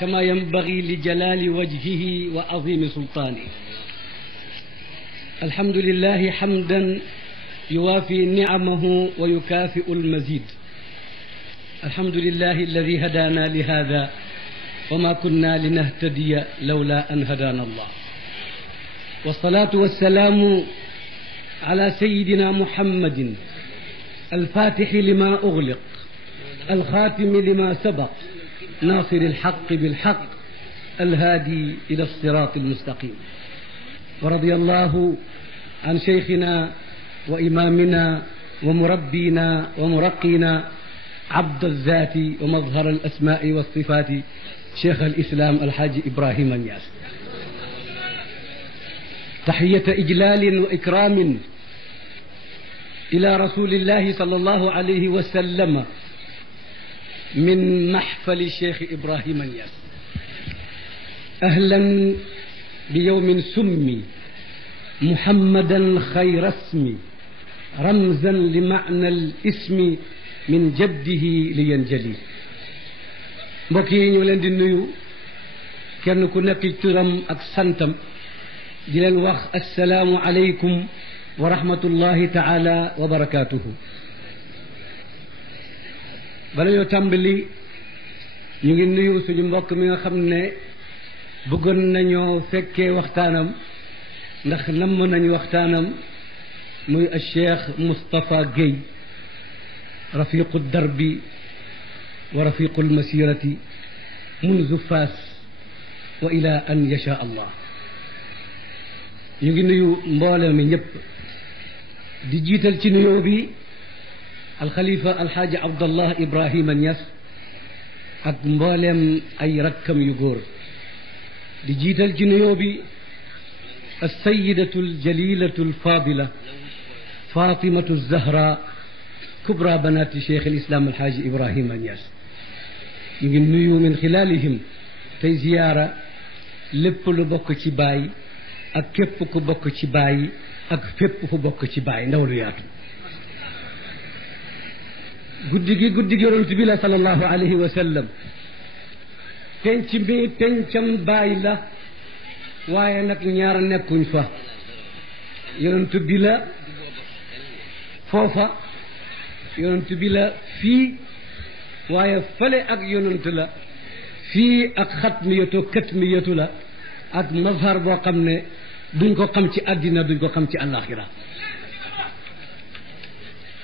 كما ينبغي لجلال وجهه وعظيم سلطانه. الحمد لله حمدا يوافي نعمه ويكافئ المزيد. الحمد لله الذي هدانا لهذا وما كنا لنهتدي لولا أن هدانا الله. والصلاة والسلام على سيدنا محمد الفاتح لما أغلق الخاتم لما سبق ناصر الحق بالحق الهادي إلى الصراط المستقيم. ورضي الله عن شيخنا وإمامنا ومربينا ومرقينا عبد الذات ومظهر الأسماء والصفات شيخ الإسلام الحاج إبراهيم النياس. تحية إجلال وإكرام إلى رسول الله صلى الله عليه وسلم من محفل الشيخ إبراهيم النياس. أهلا بيوم سمي محمدا خير اسم رمزا لمعنى الاسم من جده لينجلي. mbokk yi ñu leen di nuyu kenn ku nekk turam ak santam di leen wax assalaamu aleykum wa rahmatullahi taala wa barakatuhu. bala ñoo tàmbali ñu ngi nuyu suñu mbokk mi nga xam ne bëggoon nañoo fekkee waxtaanam ndax namm nañu waxtaanam muy al Cheikh Moustapha Guèye rafiqu darbi wa rafiqu almasirati munzu Faas wa ila an yasha allah. ñu ngi nuyu mbooloo mi ñëpp di jiital ci nuyoo bi alxalifa alxaaji Abdallah Ibrahima Niass ak mbooleem ay rakkam yu góor. di jiital ci nuyoo bi alsayidatu aljalilatu alfadila fatimatu zahra kubra banaati cheikh alislam alxaaji Ibrahima Niass. ñu ngi nuyu min xilaalihim tey ziyaara lépp lu bokk ci baay ak képp ku bokk ci baay ak fépp ku bokk ci baay ndaw lu yaatu. guddi gi guddi gi yonent bi la sallallahu alayhi wa sallam. penc mi pencam baay la waaye nag ñaar nekkuñ fa. yonent bi la foofa yonent bi la fii waaye fële ak yonent la fii ak xatmiyatu katmiyatu la ak mazhar boo xam ne duñ ko xam ci àddina duñ ko xam ci àllaaxira.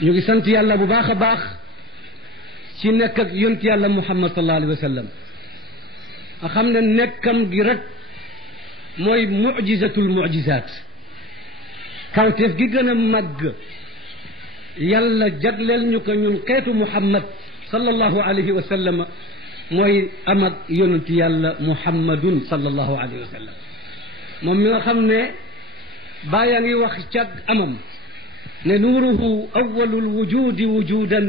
ñu ngi sant yàlla bu baax a baax ci nekk ak yonent yàlla Muhammad sallallahu alayhi wa sallam. a xam ne nekkam gi rek mooy mujizatul mujizaat. kawteef gi gën a màgg yàlla jagleel ñu ko ñun xeetu Muhammad sallallahu alayhi wa sallam mooy am ak yonent yàlla Muhammadun sallallahu alayhi wa sallam. moom mi nga xam ne bàyyaa ngi wax cag amam ne nuuruhu awwalul wujudi wujudan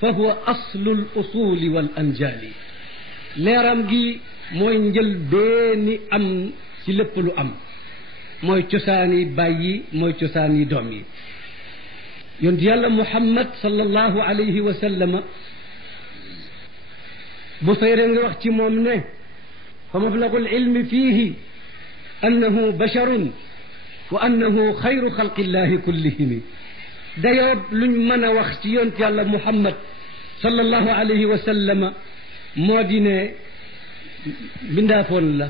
fa huwa aslul usuli wal anjaali. leeram gi mooy njël beeni am ci lépp lu am mooy cosaani bàyyi mooy cosaani doom yi. yonent yàlla Muhammad sallallahu alayhi wa sallam bu sayre nga wax ci moom ne fa mablagul ilmi fiihi annahu basharun wa annahu xayru xalqillahi kullihim. dayoo luñ mën a wax ci yonent yàlla Muhammad sallallahu alayhi wa sallam moo di ne mbindaafoon la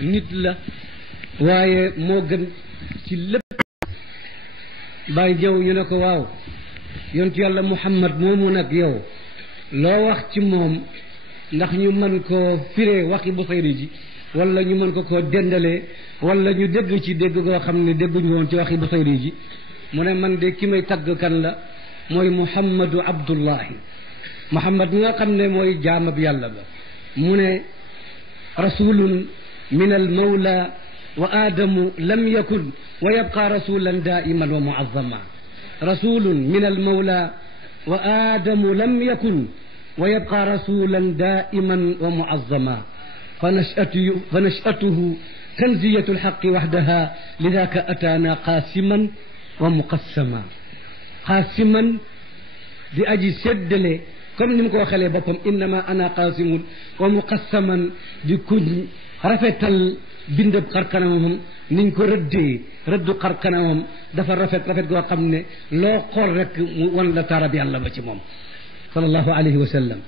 nit la waaye moo gën ci lépp. bàyyi jëw ñu ne ko waaw yonent yàlla Muhammad moomu nag yow loo wax ci moom ndax ñu mën koo firee waxi Busayri ji wala ñu mën ko koo dendalee wala ñu dégg ci dégg goo xam ne dégguñu woon ci waxi Busayri ji. mu ne man de ki may tagg kan la mooy Muhammadu Abdullahi. Muhammad mi nga xam ne mooy jaamab yàlla ba. mu ne rasulun min al mawla wa aadamu lam yakun wa yabqa rasulan daiman wa muazzama. rasulun min al mawla wa aadamu lam yakun wa yabqa rasulan daiman wa muazzama. fa nashatuhu kanziyatu alxaqi waxdaha lidaka ataana qaasiman wa muqassama. qaasiman di aji séddale comme ni mu ko waxalee boppam innama ana qaasimun wa muqassaman di kuñ rafetal bindab xarkanamam niñ ko rëddee rëddu xarkanamam dafa rafet goo xam ne loo xool rek mu wan la taarab yàlla ba ci moom sallallahu alayhi wa sallam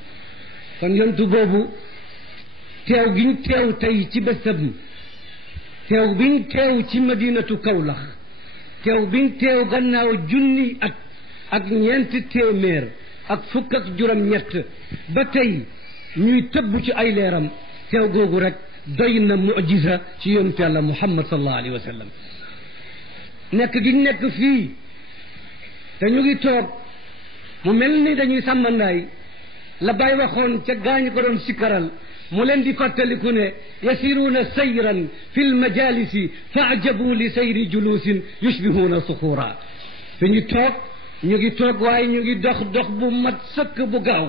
kon yontu boobu teew giñ teew tey ci bésam teew biñ teew ci madinatu Kawlax teew biñ teew gannaaw junni at ak ñeenti téeméer ak fukk ak juróom-ñett ba tey ñuy tëbb ci ay leeram teew googu rek doy na mujiza ci yonent yàlla Muhammad sallallahu alayhi wa sallam nekk gi nekk fii te ñu ngi toog mu mel ni dañuy sàmmandaay la Baay waxoon ca gaañu ko doon sikkaral mu leen di fàttaliku ne yasiruuna sayran fi lmajalisi fa ajabu li sayri julusin yushbihuuna suxuura fi ñu ngi toog waaye ñu ngi dox bu mat sëkk bu gaaw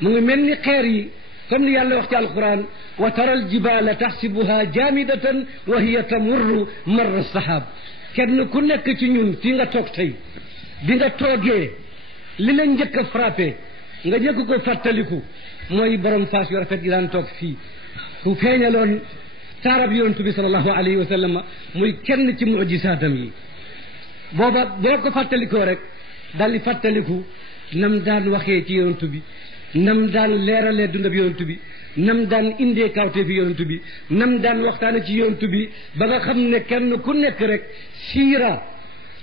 mu ngi mel ni xeer yi comme ni yàlla wax ci alquran wa tara aljibala taxsibuha jamidatan wa hiya tamurru marra sahab kenn ku nekk ci ñun fii nga toog tey bi nga toogee li la njëkk a frappé nga njëkk ko fàttaliku mooy borom faas yu rafet yi daan toog fii ku feeñaloon taarab yonent bi sallallahu alayhi wa sallam muy kenn ci mujisaatam yi booba boo ko fàttalikoo rek daal di fàttaliku nam daan waxee ci yonent bi nam daan leeralee dundab yonent bi nam daan indee kawtee fi yonent bi nam daan waxtaane ci yonent bi ba nga xam ne kenn ku nekk rek siira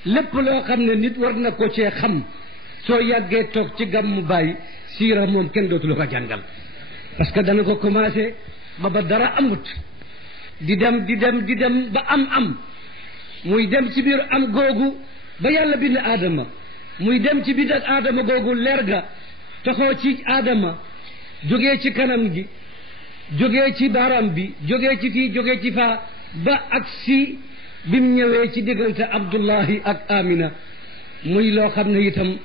lépp loo xam ne nit war na ko cee xam soo yàggee toog ci gàmmu bàyyi siira moom kenn dootu la ko jàngal parce que dana ko commencé ba dara amut di dem ba am muy dem ci biir am googu ba yàlla bind aadama muy dem ci biir aadama googu leer ga taxoo ci aadama jógee ci kanam gi jógee ci baaraam bi jógee ci fii jógee ci faa ba ak si bim ñëwee ci diggante Abdullahi ak Amina muy loo xam ne itam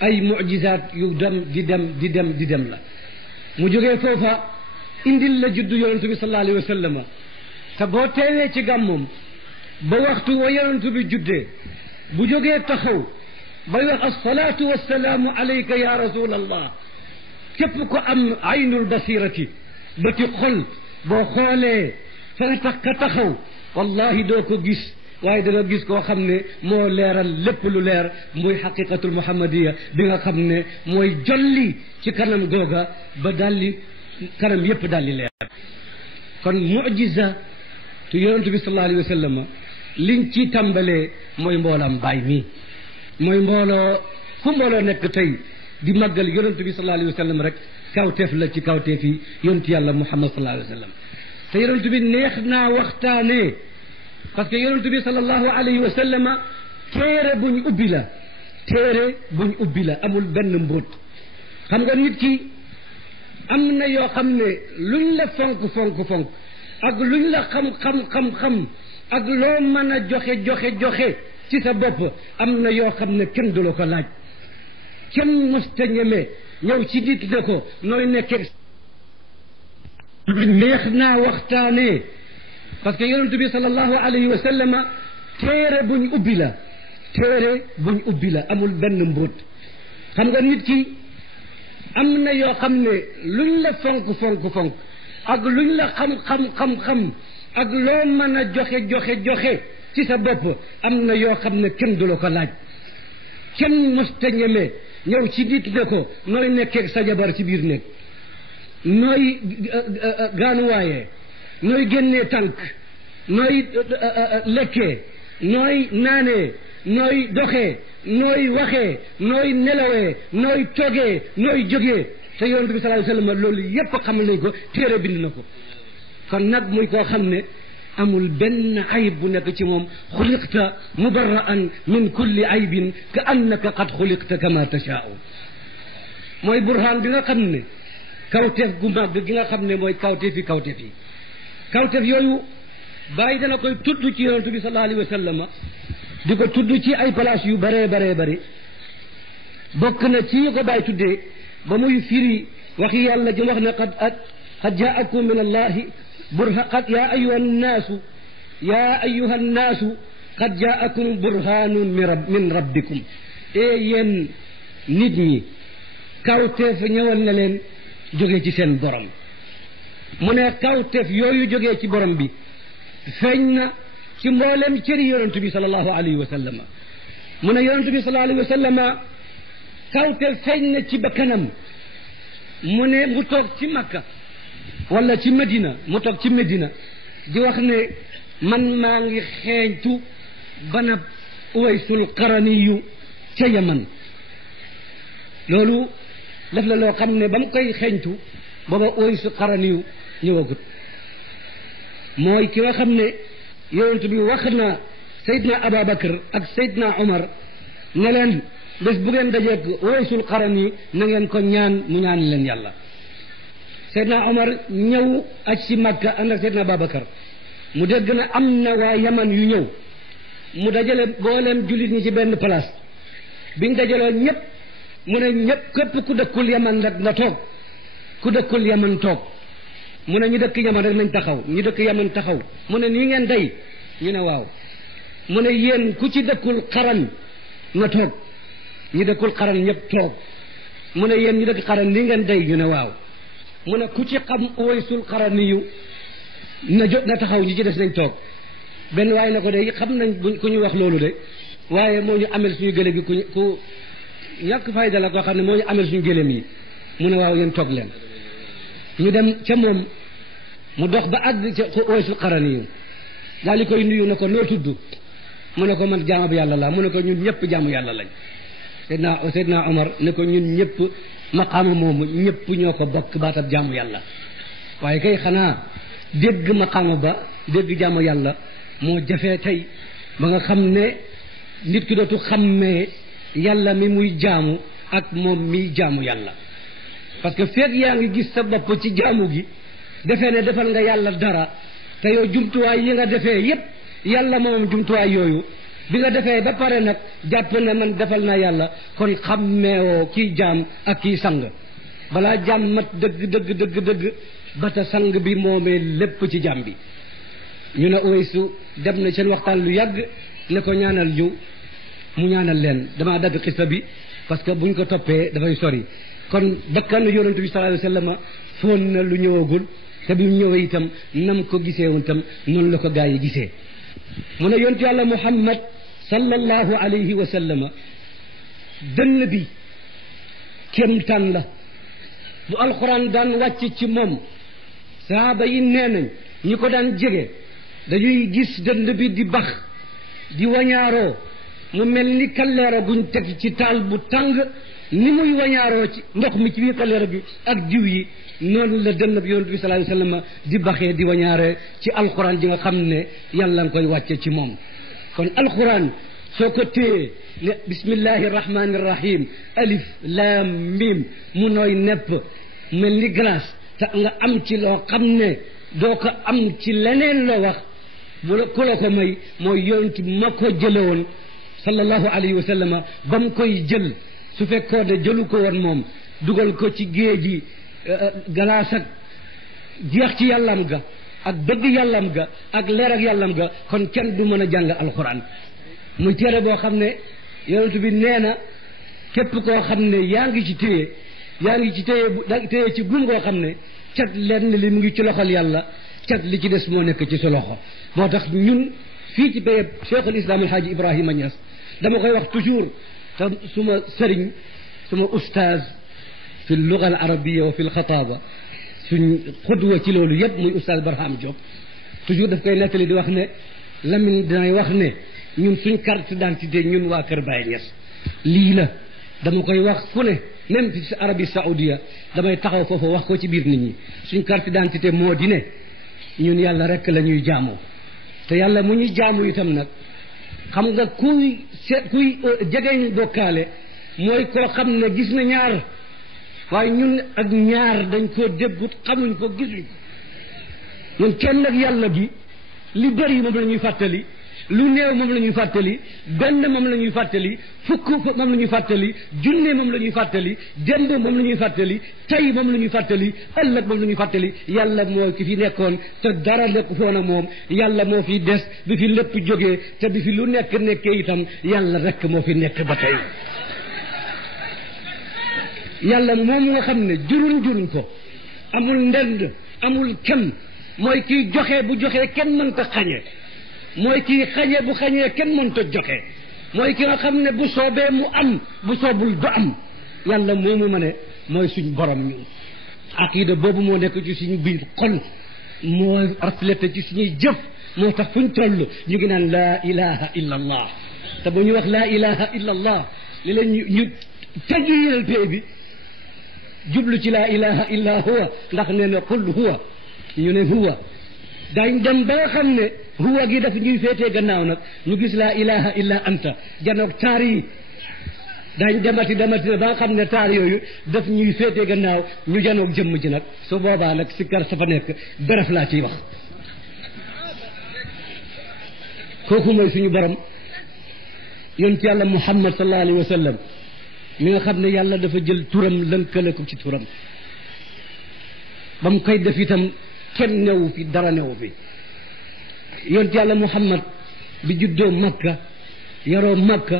ay mujizaat yu di dem la mu jógee foofa indil la juddu yonent bi sallallahu alayhi wa sallam te boo teewee ci gàmmoom ba waxtu wa yonent bi juddee bu jógee taxaw bay wax asalaatu wassalaamu alayka ya rasulallah képp ko am aynul basirati bëti xol boo xoolee fa nga taxaw wallahi doo ko gis waaye danga gis koo xam ne moo leeral lépp lu leer muy xaqiqatul muhammadiya bi nga xam ne mooy jolli ci kanam googa ba dalli kanam yépp dalli leer kon mujiza tu yonent bi sallallahu alayhi wa sallam liñ ci tàmbalee mooy mboolam baay mi mooy fu mbooloo nekk tey di màggal yonent bi sallallahu alayhi wa sallam rek kawteef la ci kawteef yi yonent yàlla muhammad sallallahu alayhi wa sallam te yonent bi neex naa waxtaanee parce que yonent bi sallallahu alayhi wa sallam téere buñ ubbi la amul benn mbóot xam nga nit ki am na yoo xam ne luñ la fonk ak luñ la xam ak loo mën a joxe ci sa bopp am na yoo xam ne kenn du la ko laaj kenn musta ñeme ñëw ci nit ne ko nooy nekkee neex naa waxtaanee parce que yonent bi sallallahu alayhi wa sallam téere buñ ubbi la amul benn mbóot xam nga nit ki am na yoo xam ne luñ la fonk ak luñ la xam ak loo mën a joxe ci sa bopp am na yoo xam ne kenn du la ko laaj kenn musta ñeme ñëw ci nit ne ko nooy nekkee sa jabar ci biir néeg nooy gaanuwaayee nooy génnee tànk nooy lekkee nooy naanee nooy doxee nooy waxee nooy nelawee nooy toogee nooy jógee te yonent bi sallallahu alayhi wa sallam loolu yépp xam nañ ko téere bind na ko kon nag muy koo xam ne amul benn ayib bu nekk ci moom xuliqta mubarra'an min kulli aybin ka annaka qad xuliqta kama tashaa'u mooy burhaan bi nga xam ne kawteef gu màgg gi nga xam ne mooy kawteef yi kawteef yooyu bàyyi dana koy tudd ci yonent bi sallallahu alayhi wa sallam di ko tudd ci ay place yu baree bari bokk na ci ko bàyyi tuddee ba muy firi waxi yàlla ji wax ne qad jaakum min allahi burhaan ya ayuha nnaasu qad jaakum burhanun min rabbikum yéen nit ñi kawteef ñëwal na leen jóge ci seen borom mu ne kawteef yooyu jógee ci borom bi feeñ na ci mboolem cëri yonent bi sallallahu alayhi wa sallam mu ne yonent bi sallallahu alayhi wa sallam kawteef feeñ na ci bakkanam mu ne mu toog ci Makka wala ci Medina mu toog ci Medina di wax ne man maa ngi xeeñtu banab Uwaysul Qaraniyu ca Yaman loolu def la loo xam ne ba mu koy xeeñtu booba Uwaysul Qaraniyu ñëwagut mooy ki nga xam ne yonent bi wax na Seydina Ababakar ak Seydina Omar ne leen bés bu ngeen dajeeg Uwaysul Qarani na ngeen ko ñaan mu ñaan leen yàlla Seydina Omar ñëw aj si Makka ànd ak Seydina Ababakar mu dégg na am na waa Yaman yu ñëw mu dajale booleem jullit ñi ci benn place biñ dajaloo ñëpp mu ne ñëpp képp ku dëkkul Yaman rek nga toog ku dëkkul Yaman toog mu ne ñu dëkk Yaman rek nañ taxaw ñu dëkk Yaman taxaw mu ne nii ngeen day ñu ne waaw mu ne yéen ku ci dëkkul Xaran na toog ñu dëkkul Xaran ñëpp toog mu ne yéen ñu dëkk Xaran nii ngeen day ñu ne waaw mu ne ku ci xam Uwaysul Qaraniyu na jot na taxaw ñi ci des nañ toog benn waaye na ko de xam nañ ku ñu wax loolu de waaye moo ñu amel suñu gëlëm gi ku ñàkk fayda la koo xam ne moo ñu amel suñu gëlëm yi mu ne waaw yéen toog leen ñu dem ca moom mu dox ba àgg ca Uwaysul Qaraniyu daal di koy nuyu ne ko noo tudd mu ne ko man jaamu bi yàlla laa mu ne ko ñun ñëpp jaamu yàlla lañ Seydina Omar ne ko ñun ñëpp maqaama moomu ñëpp ñoo ko bokk baatab jaamu yàlla waaye kay xanaa dégg maqaama ba dégg jaamu yàlla moo jafee tey ba nga xam ne nit ki dootu xammee yàlla mi muy jaamu ak moom miy jaamu yàlla parce que feeg yaa ngi gis sa bopp ci jaamu gi defee ne defal nga yàlla dara te yow jumtuwaay yi nga defee yépp yàlla moom jumtuwaay yooyu bi nga defee ba pare nag jàpp ne man defal naa yàlla kon xammeewoo kii jaam ak kii sang balaa jaam mat dëgg bata sang bi moomee lépp ci jaam bi ñu ne Uwaysu dem na seen waxtaan lu yàgg ne ko ñaanal ñu mu ñaanal leen damaa dagg xista bi parce que buñ ko toppee dafay sori kon bakkanu yonent bi sallallahu alayhi wa sallam foon na lu ñëwagul te bi mu ñëwee itam nam ko gisee woon itam noonu la ko gaa yi gisee mu ne yonent yàlla Muhammad sallallahu alayhi wa sallam dënn bi kéemtaan la bu alxuraan daan wàcc ci moom saaba yi nee nañ ñi ko daan jege dañuy gis dënd bi di bax di wañaaroo mu mel ni kalleera guñ teg ci taal bu tàng ni muy wañaaroo ci ndox mi ci biir kalleera bi ak jiw yi noonu la dënn bi yonent bi sallallahu alayhi wasallam di baxee di wañaare ci alxuraan ji nga xam ne yàlla nga koy wàcce ci moom kon alxuraan soo ko téye ne bismillahi rahmani rahim alif laam mim mu nooy nepp mel ni glace te nga am ci loo xam ne doo ko am ci leneen loo wax bu la ku la ko may mooy yonent ma ko jële woon sallallahu alayhi wa sallam ba mu koy jël su fekkoo de jëlu ko woon moom dugal ko ci géej gi galaas ak jeex ci yàllam ga ak bëgg yàllam ga ak leer ak yàllam ga kon kenn du mën a jàng alxuraan muy téere boo xam ne yonent bi nee na képp koo xam ne yaa ngi ci téye ci gum goo xam ne cat lenn li mu ngi ci loxol yàlla cat li ci des moo nekk ci sa loxo moo tax ñun fii ci béyeb cheikhul islam alhaaji Ibrahima Niass dama koy wax toujours te suma sëriñ suma oustaz fi lluga al arabia wa fi lxataaba suñ xudwa ci loolu yëpp muy oustaz Barham Diop toujours daf koy nettali di wax ne Lamine dinay wax ne ñun suñ carte d'identité ñun waa Kër Baye Niass lii la dama koy wax fu ne même ci Arabie Saoudia damay taxaw foofu wax ko ci biir nit ñi suñ carte d'identité moo di ne ñun yàlla rek la ñuy jaamoo te yàlla mu ñuy jaamu itam nag xam nga kuy jegeñ bokkaale mooy koo xam ne gis na ñaar waaye ñun ak ñaar dañ koo déggut xamuñ ko gisuñ ko ñun kenn ak yàlla gi li bëri moom la ñuy fàttali lu néew moom la ñuy fàttali benn moom la ñuy fàttali fukk moom la ñuy fàttali junne moom la ñuy fàttali démb moom la ñuy fàttali tey moom la ñuy fàttali ëllëg moom la ñuy fàttali yàlla moo ki fi nekkoon te dara nekk foon ak moom yàlla moo fi des bi fi lépp jógee te bi fi lu nekk nekkee itam yàlla rek moo fi nekk ba tey yàlla moom nga xam ne juruñ ko amul ndend amul kem mooy kiy joxe bu joxee kenn mënta xañe mooy kiy xañe bu xañee kenn mënta joxe mooy ki nga xam ne bu soobee mu am bu soobul du am yàlla moomu ma ne mooy suñ borom ñu aqida boobu moo nekk ci suñu biir xol moo reflété ci suñuy jëf moo tax fuñ toll ñu ngi naan laa ilaha illa allah te bu ñu wax laa ilaha illa allah li leen ñu tegginal pay bi jublu ci laa ilaha illa huwa ndax nee na qul huwa ñu ne huwa dañ dem ba nga xam ne huwa gi daf ñuy féetee gannaaw nag ñu gis laa ilaha illa anta janoog taar yi dañ demati ba nga xam ne taar yooyu daf ñuy féetee gannaaw ñu janoog jëmm ji nag su boobaa nag sikkar sa fa nekk beref laa ciy wax kooku mooy suñu borom yonent yàlla muhammad sallallahu alayhi wa sallam mi nga xam ne yàlla dafa jël turam lënkale ko ci turam ba mu koy def itam kenn newu fi dara newu fi yonent yàlla muhammad bi juddoo makka yaroo makka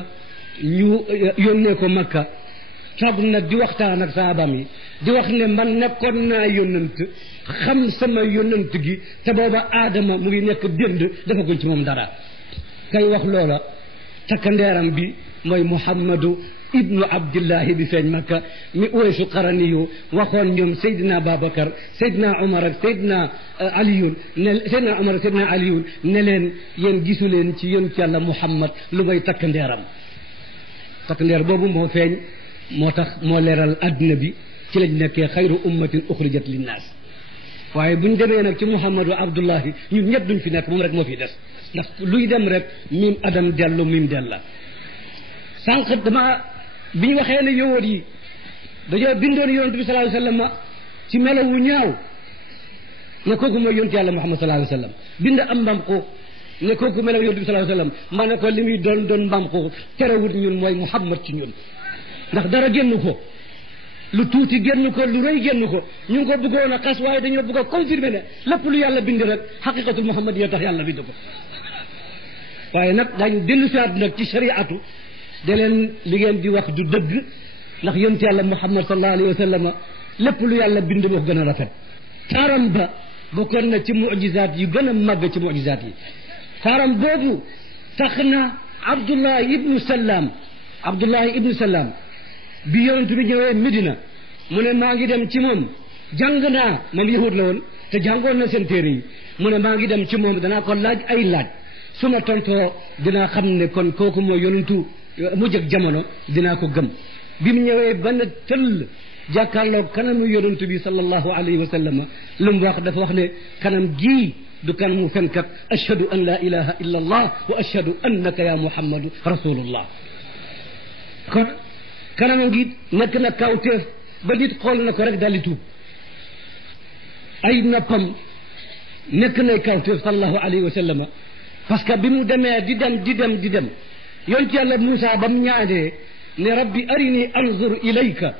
ñu yónnee ko makka toog nag di waxtaan ak saabam yi di wax ne man nekkoon naa yónnant xam sama yónnant gi te booba aadama mu ngi nekk dénd dafa guñ ci moom dara kay wax loola takkandeeram bi mooy muhammadu ibnu abdillahi bi feeñ makka mi uwaysu qaraniyu waxoon ñoom Seydina Babacar Seydina Omar ak Seydina Aliyun ne Seydina Omar ak Seydina Aliyun ne leen yéen gisu leen ci yonent yàlla muhammad lu may takkandeeram takkandeer boobu moo feeñ moo tax moo leeral adduna bi ci lañ nekkee xayru ummatin uxrijat linnaas waaye buñ demee nag ci muhammadu abdullahi ñun ñëpp duñ fi nekk moom rek moo fi des ndax luy dem rek mim adam dellu mim della sànq dama bi ñu waxee ne yowóot yi dañoo bindoon yonent bi sallallahu alayhi wa sallam ci melo wu ñaaw ne kooku mooy yonent yàlla muhammad sallallahu alayhi wa sallam bind am mbam xuux ne kooku melo yonent bi sallallahu alayhi wa sallam ma ne ko li muy doon mbam xuux terewut ñun mooy muhammad ci ñun ndax dara génn ko lu tuuti génn ko lu rëy génn ko ñu ngi ko bëggoon a xas waaye dañoo bëgg a confirmer ne lépp lu yàlla bind rek xaqiqatul muhammad yoo tax yàlla bind ko waaye nag daañu dellu siwaat nag ci shariatu de leen li ngeen di wax du dëgg ndax yonent yàlla muhammad sallallahu alayhi wa sallam lépp lu yàlla bind moo gën a rafet taaram ba bokkoon na ci mujizaat yu gën a màgg ci mujizaat yi taaram boobu tax na abdullahi ibnu salaam bi yonent bi ñëwee Medina mu ne maa ngi dem ci moom jàng naa moom yahud la woon te jàngoon na seen téere yi mu ne maa ngi dem ci moom danaa ko laaj ay laaj su ma tontoo dinaa xam ne kon kooku mooy yonentu mu jëg jamono dinaa ko gëm bi mu ñëwee ba na tëll jàkkaarloo kanamu yonentu bi sallallahu alayhi wa sallam lu mu wax dafa wax ne kanam gii du kanamu fenkat ashhadu an la ilaha illa allah wa ashhadu annaka ya muhammadu rasulullah kon kanam gi nekk na kawteef ba nit xool na ko rek daldi tuub ay noppam nekk nay kawteef sallallahu alayhi wa sallam parce que bi mu demee di dem yonent yàlla Moussa ba mu ñaanee ne rabbi arini anzur ilayka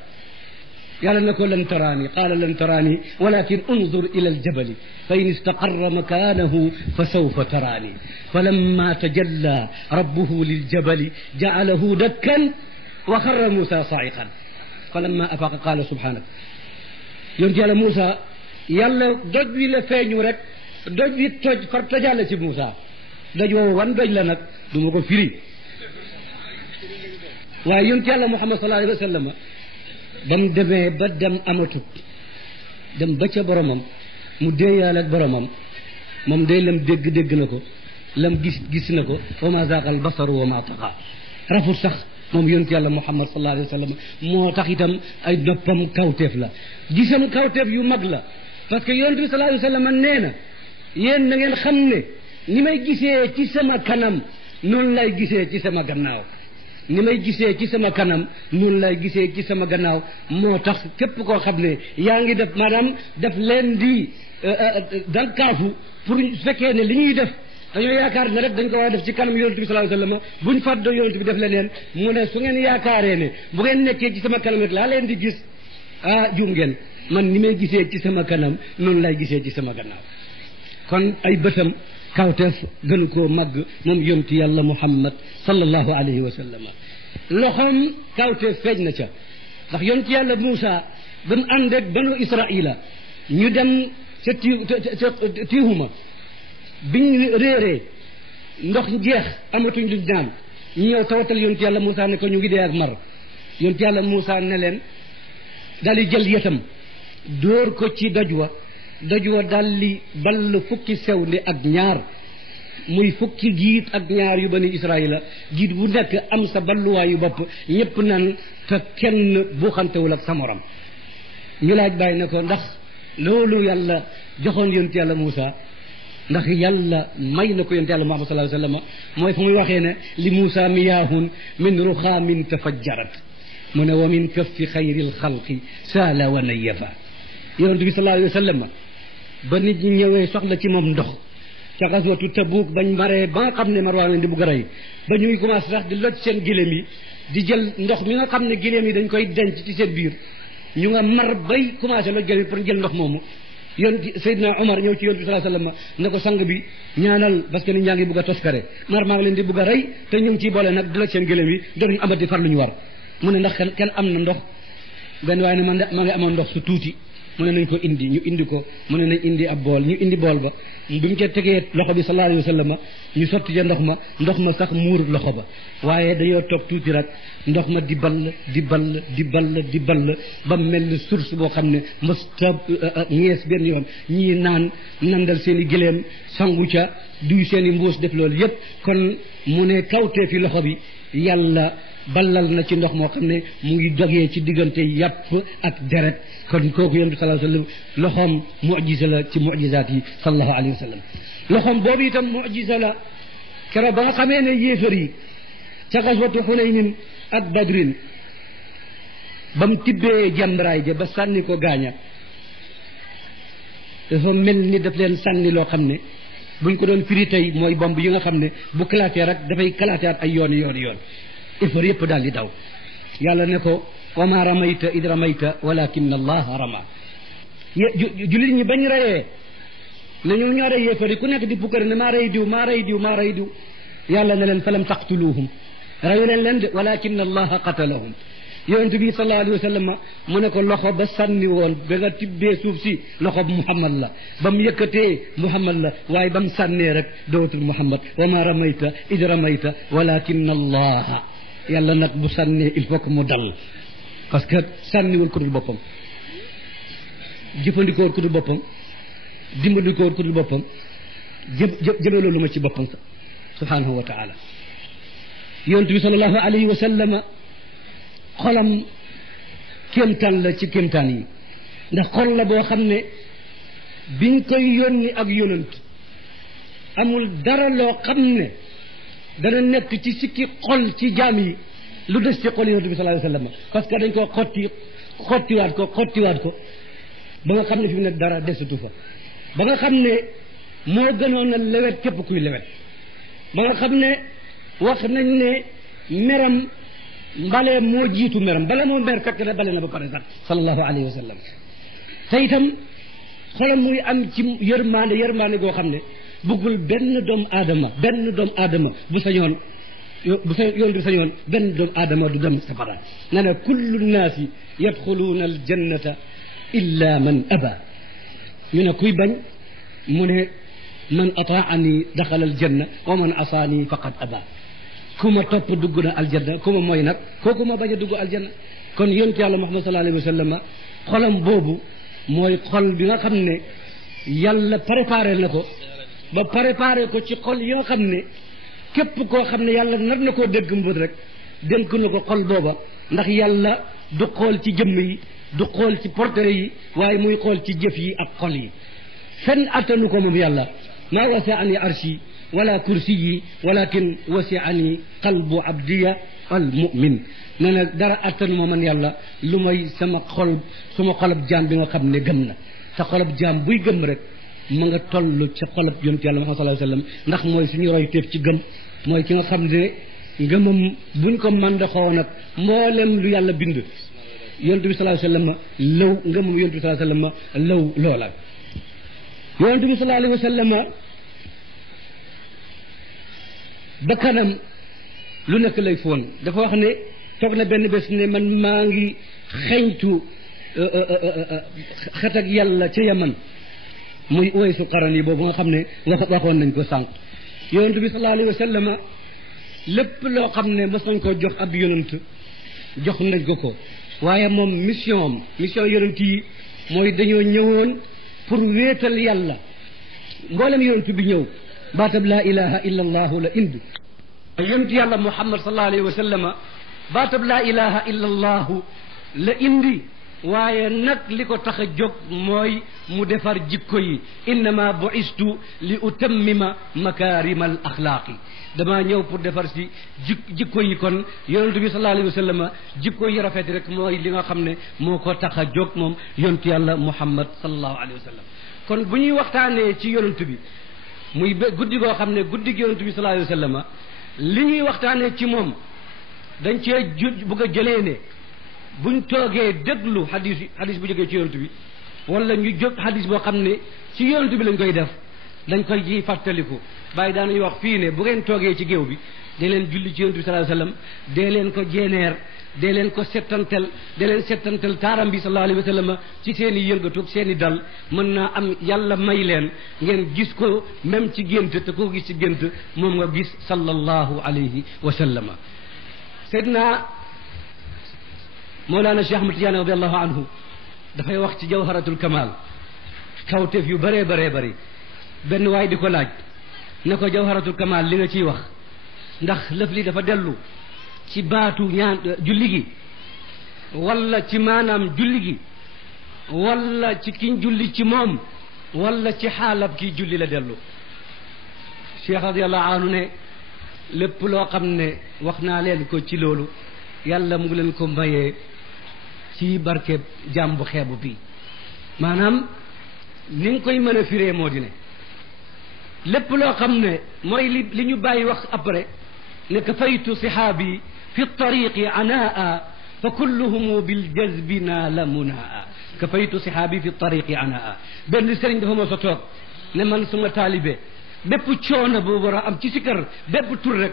yàlla na ko lan taraani qaala lan taraani walakin unzur ila aljabali fa in istaqarra makanahu fa sawfa taraani falamma tajalla rabbuhu liljabali ja'alahu dakkan wa xarra Moussa saa'iqan falamma afaqa qaala subhanak yonent yàlla Moussa yàlla doj wi la feeñu rek doj wi toj far tojàlle ci Moussa doj woowu wan doj la nag du ma ko firi waaye yonent yàlla Muhammad sallallahu alayhi wa sallam dem demee ba dem amatut dem ba ca boromam mu déeyaale ak boromam moom day lam dégg na ko lam gis na ko wa ma zaaqa al basaru wa ma taqa rafut sax moom yonent yàlla Muhammad sallallahu alayhi wa sallam moo tax itam ay noppam kawteef la gisam kawteef yu mag la parce que yonent bi sallallahu alayhi wa sallam nee na yéen na ngeen xam ne ni may gisee ci sama kanam noonu lay gisee ci sama gannaaw ni may gisee ci sama kanam noonu lay gisee ci sama gannaaw moo tax képp koo xam ne yaa ngi def maanaam def leen di dankaafu pour su fekkee ne li ñuy def dañoo yaakaar ne rek dañ ko war a def ci kanam yonent bi sallallahu alayhi wasallam buñ fàddoo yonent bi def leneen mu ne su ngeen yaakaaree ne bu ngeen nekkee ci sama kanam rek laa leen di gis juum ngeen man ni may gisee ci sama kanam noonu lay gisee ci sama gannaaw kon ay bëtam kawteef gën koo màgg moom yonent yàlla Muhammad sallallahu alayhi wa sallam loxoom kawteef feeñ na ca ndax yonent yàlla Moussa ba mu ànd ak banu Israila ñu dem ca Tiihuma biñ réeree ndox jeex amatuñ luñ naan ñu ñëw tawatal yonent yàlla Moussa ne ko ñu ngi dee ak mar yonent yàlla Moussa ne leen daal di jël yetam dóor ko ci doj wa daal di ball fukki sewnde ak ñaar muy fukki giit ak ñaar yu bani Israila giit bu nekk am sa balluwaayu bopp ñëpp nan te kenn bu xantewul ak sa morom ñu laaj bàyyi ne ko ndax loolu yàlla joxoon yonent yàlla Moussa ndax yàlla may na ko yonent yàlla Muhammad sallallahu alayhi wa sallam mooy fa muy waxee ne li Moussa miyaahun min ruxaamin tafajjarat mu ne wa min kaffi xayril xalqi saala wa nayafa yonent bi sallallahu alayhi wa sallam ba nit ñi ñëwee soxla ci moom ndox ca xaswatu Tabuuk bañ maree ba nga xam ne Marwaan leen di bugg a rey ba ñu ngi commencé sax di loj seen giléem yi di jël ndox mi nga xam ne giléem yi dañ koy denc ci seen biir ñu nga mar bay commencé loj giléem yi pour jël ndox moomu Seydina Omar ñëw ci yonent bi sallallahu alayhi wa sallam ne ko sang bi ñaanal parce que nit ñaa ngi bugg a toskare mar maa ngi leen di bugg a rey te ñu ngi ciy boole nag di loj seen giléem yi doonuñu amati far lu ñu war mu ne ndax kenn am na ndox benn waaye ne man maa ngi amoon ndox su tuuti mu ne nañ ko indi ñu indi ko mu ne nañ indi ab bool ñu indi bool ba bi mu ca tegee loxo bi sallallahu alayhi wa sallam ñu sotti ca ndox ma sax muur loxo ba waaye dañoo toog tuuti rek ndox ma di ball ba mel ni source boo xam ne mësta ñees benn yoon ñii nandal seen i gëléem sangu ca duy seen i mbuus def loolu yépp kon mu ne kawtee fi loxo bi yàlla ballal na ci ndox moo xam ne mu ngi dogee ci diggante yàpp ak deret kon kooku yonent bi sallallahu alayhi wa sallam loxoom mucjisa la ci mucjisaat yi sallallahu alayhi wa sallam loxoom boobu itam mucjisa la keroog ba nga xamee ne yéefar yi ca xaswatu Xunaynin ak Badrin ba mu tibbee jàmbaraay ja ba sànni ko gaaña dafa mel ni daf leen sànni loo xam ne buñ ko doon firi tey mooy bomb yi nga xam ne bu kalaatee rek dafay kalaateat ay yoon effort yëpp daal di daw yàlla ne ko wa ma ramayta id ramayta walakin allah rama jullit ñi bañ reyee ne ñoo ñoo rey yéefar yi ku nekk di pukkari ne maa rey diw yàlla ne leen falam taqtuluhum reyu leen de walakin allah qatalahum yonent bi sallallahu alayhi wa sallam mu ne ko loxo ba sànni woon ba nga tibbee suuf si loxo bu Muhammad la ba mu yëkkatee Muhammad la waaye ba mu sànnee rek dootul Muhammad wa ma ramayta id ramayta walakin allah yàlla nag bu sànnee il faut que mu dal parce que sànniwul ku dul boppam jëfandikoor ku dul boppam dimbandikoor ku dul boppam jëme loolu ma ci boppam subhanahu wa taala yonent bi sallallahu alayhi wa sallam xolam kéemtaan la ci kéemtaan yi ndax xol la boo xam ne biñ koy yónni ak yonent amul dara loo xam ne dana nekk ci sikki xol ci jaam yi lu des ci xol yonent bi sallallahu alayhi wa sallam parce que dañ koo xottiwaat ko ba nga xam ne fi mu ne dara desatu fa ba nga xam ne moo gënoon a lewet képp kuy lewet ba nga xam ne wax nañ ne meram mbale moo jiitu meram bala moo mer fekk na bale na ba pare sax sallallahu alayhi wa sallam te itam xolam muy am ci yërmaande goo xam ne bëggul benn doomu aadama bu sañoon yoon bi sañoon benn doomu aadama du dem safara nee na kullu nnaasi yadxuluuna aljannata illa man aba ñu ne kuy bañ mu ne man ataani daxala aljanna wa man asaani faqad aba ku ma topp dugg na aljanna ku ma mooy nag kooku ma bañ a dugg aljanna kon yonent yàlla Muhammad sallallahu alayhi wa sallam xolam boobu mooy xol bi nga xam ne yàlla préparé na ko ba préparé ko ci xol yoo xam ne képp koo xam ne yàlla nar na koo dégg mbët rek dénk na ko xol booba ndax yàlla du xool ci jëmm yi du xool ci portrait yi waaye muy xool ci jëf yi ak xol yi fenn attanu ko moom yàlla maa wasi'ani arshi wala kursiyi walakin wasi'ani qalbu abdiya al mu'min nee na dara attanu ma man yàlla lu may sama xolab jaam bi nga xam ne gëm na te xolab jaam buy gëm rek ma nga toll ci xolab yonent yàlla Muhammad sallallahu alayhi wa sallam ndax mooy suñu roy teef ci gëm mooy ki nga xam ne ngëmam buñ ko màndaxoo nag mboolem lu yàlla bind yonent bi sallallahu alayhi wa sallam law ngëmam yonent bi sallallahu alayhi wa sallam law loola yonent bi sallallahu alayhi wa sallam ba kanam lu nekk lay foon dafa wax ne toog na benn bés ne man maa ngi xeñtu xet ak yàlla ca Yaman muy Uwaysu Qarani boobu nga xam ne waxoon nañ ko sànq yonent bi sallallahu alayhi wa sallam lépp loo xam ne mas nañ ko jox ab yonent jox nañ ko waaye moom mission yonent yi mooy dañoo ñëwoon pour wéetal yàlla mboolem yonent bi ñëw baatab laa ilaha illa allahu la indi yonent yàlla muhammad sallallahu alayhi wa sallama baatab laa ilaha illa allahu la indi waaye nag li ko tax a jóg mooy mu defar jikko yi innama bu'istu li utammima makarima al axlaaqi damaa ñëw pour defar si jikko yi kon yonent bi sallallahu alayhi wa sallama jikko yi rafet rek mooy li nga xam ne moo ko tax a jóg moom yonent yàlla muhammad sallallahu alayhi wa sallam kon bu ñuy waxtaanee ci yonent bi muy guddi goo xam ne guddi gi yonent bi sallallahu alayhi wa sallama li ñuy waxtaanee ci moom dañ cee bëgg a jëlee ne buñ toogee déglu xadis bu jógee ci yonent bi wala ñu jóg xadis boo xam ne ci yonent bi lañ koy def dañ koy ji fàttaliku bàyyi daanañu wax fii ne bu ngeen toogee ci géew bi dee leen julli ci yonent bi sallallahu alayhi wa sallam dee leen ko jéeneer dee leen ko settantel taaram bi sallallahu alayhi wa sallam ci seen i yëngatu seen i dal mën naa am yàlla may leen ngeen gis ko même ci gént te koo gis ci gént moom nga gis sallallahu alayhi wa sallam seydna Mawlana Cheikh Ahmad Tidiane radiallahu anhu dafay wax ci jawharatul kamal kawteef yu bëree bëri benn waay di ko laaj ne ko jawharatul kamal li nga ciy wax ndax lëf li dafa dellu ci baatu ñaan julli gi wala ci maanaam julli gi wala ci kiñ julli ci moom wala ci xaalab kii julli la dellu Cheikh radiallahu anhu ne lépp loo xam ne wax naa leen ko ci loolu yàlla mu ngi leen ko mayee ci barke jaam bu xeebu bi maanaam ni nga koy mën a firee moo di ne lépp loo xam ne mooy li ñu bàyyi wax après ne kafaytu sihaabi fi tariqi anaa fa kulluhum bil jazbi naala munaa kafaytu sihaabi fi tariqi anaa benn sëriñ dafa moo sa toog ne man suma taalibe bépp coono bu war a am ci sikkar bépp tur rek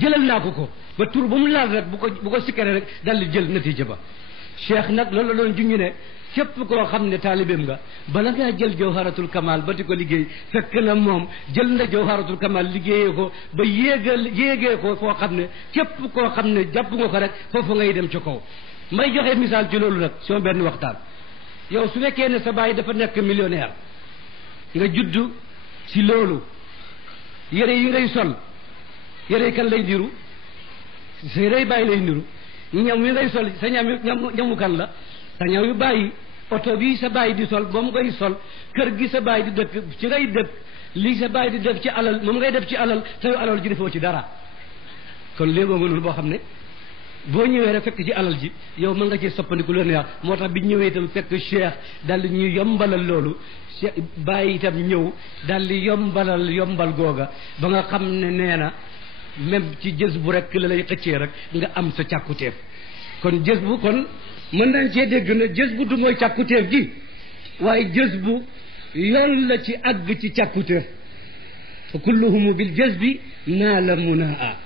jëlal naa ko ba tur ba mu laal rek bu ko sikkare rek dal di jël natija ba cheikh nag loolu la doon junñu ne képp koo xam ne taalibeem nga bala ngaa jël jawharatul kamal ba di ko liggéey fekk na moom jël na jawharatul kamal liggéeyee ko ba yéegee ko foo xam ne képp koo xam ne jàpp nga ko rek foofu ngay dem ci kaw may joxe misaal ci loolu nag sama benn waxtaan yow su fekkee ne sa baay dafa nekk millionnaire nga juddu ci loolu yére yi ngay sol yére kan lay niru sa yére bàyyi lay niru ñam yi ngay sol sa ñamu kan la sa ñaw yu bàyyi oto bi sa bàyyi di sol moom ngay sol kër gi sa bàyyi di dëkk ci ngay dëkk lii sa bàyyi di def ci alal moom ngay def ci alal te alal ji defoo ci dara kon léegoo nga noonu boo xam ne boo ñëwee rek fekk ci alal ji yow mën nga ci soppandiku lu neex moo tax bi ñëwee itam fekk cheikh daal di ñuy yombalal loolu bàyyi itam ñëw daal di yombal googa ba nga xam ne nee na même ci jës bu rek la lay xëccee rek nga am sa càkkuteef kon jës bu kon mën nañ cee dégg ne jës bu du mooy càkkuteef gi waaye jës bu yoon la ci àgg ci càkkuteef fa kulluhum bil jës bi naa la munaa